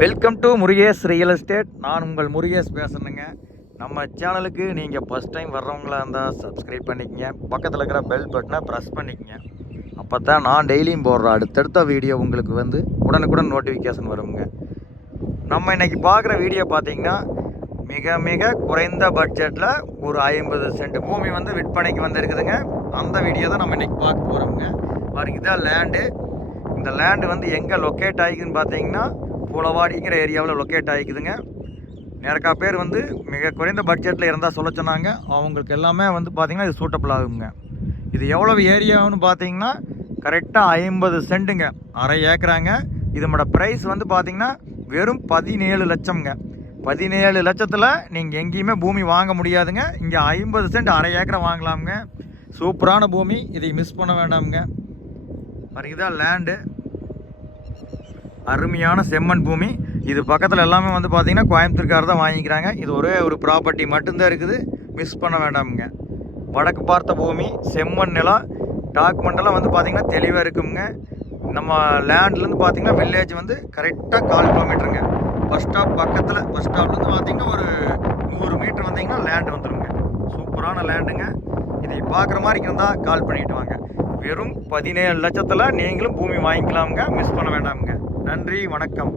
Welcome to Murugesh real estate நான் உங்கள் முருகேஷ் பேசணுங்க நம்ம சேனலுக்கு நீங்கள் ஃபஸ்ட் டைம் வர்றவங்களாக இருந்தால் சப்ஸ்கிரைப் பண்ணிக்கங்க. பக்கத்தில் இருக்கிற பெல் பட்டனை ப்ரெஸ் பண்ணிக்கங்க. அப்போ தான் நான் டெய்லியும் போடுற அடுத்தடுத்த வீடியோ உங்களுக்கு வந்து உடனுக்குடன் நோட்டிஃபிகேஷன் வருங்க. நம்ம இன்றைக்கி பார்க்குற வீடியோ பார்த்தீங்கன்னா மிக மிக குறைந்த பட்ஜெட்டில் ஒரு ஐம்பது சென்ட் பூமி வந்து விற்பனைக்கு வந்திருக்குதுங்க. அந்த வீடியோ தான் நம்ம இன்றைக்கி பார்க்க போகிறோங்க பாருங்க இதான் லேண்டு இந்த லேண்டு வந்து எங்கே லொக்கேட் ஆகிக்குதுன்னு பார்த்தீங்கன்னா பூலவாடிங்கிற ஏரியாவில் லொக்கேட் ஆகிக்குதுங்க. நிறையா பேர் வந்து மிக குறைந்த பட்ஜெட்டில் இருந்தால் சொல்ல சொன்னாங்க. அவங்களுக்கு எல்லாமே வந்து பார்த்திங்கன்னா இது சூட்டபிள் ஆகுங்க. இது எவ்வளவு ஏரியாவுன்னு பார்த்தீங்கன்னா கரெக்டாக ஐம்பது சென்ட்டுங்க அரை ஏக்கராங்க. இதனோட ப்ரைஸ் வந்து பார்த்திங்கன்னா வெறும் பதினேழு லட்சம்ங்க. பதினேழு லட்சத்தில் நீங்கள் எங்கேயுமே பூமி வாங்க முடியாதுங்க. இங்கே ஐம்பது சென்ட் அரை ஏக்கரை வாங்கலாமுங்க. சூப்பரான பூமி. இதை மிஸ் பண்ண வேண்டாமுங்க. பாருங்க இதான் லேண்டு அருமையான செம்மண் பூமி. இது பக்கத்தில் எல்லாமே வந்து பார்த்திங்கன்னா கோயம்புத்தூர்கார் தான் வாங்கிக்கிறாங்க. இது ஒரே ஒரு ப்ராப்பர்ட்டி மட்டும்தான் இருக்குது. மிஸ் பண்ண வேண்டாமுங்க. வடக்கு பார்த்த பூமி செம்மண் நிலம் டாக்குமெண்டெல்லாம் வந்து பார்த்திங்கன்னா தெளிவாக இருக்குங்க. நம்ம லேண்ட்லேருந்து பார்த்தீங்கன்னா வில்லேஜ் வந்து கரெக்டாக கால் கிலோமீட்டருங்க பஸ் ஸ்டாப் பக்கத்தில் பஸ் ஸ்டாப்லேருந்து பார்த்திங்கன்னா ஒரு நூறு மீட்டர் வந்தீங்கன்னா லேண்ட் வந்துடுங்க சூப்பரான லேண்டுங்க இதை பார்க்குற மாதிரி இருந்தால் கால் பண்ணிவிட்டு வாங்க. வெறும் பதினேழு லட்சத்தில் நீங்களும் பூமி வாங்கிக்கலாமுங்க. மிஸ் பண்ண வேண்டாமுங்க. நன்றி வணக்கம்.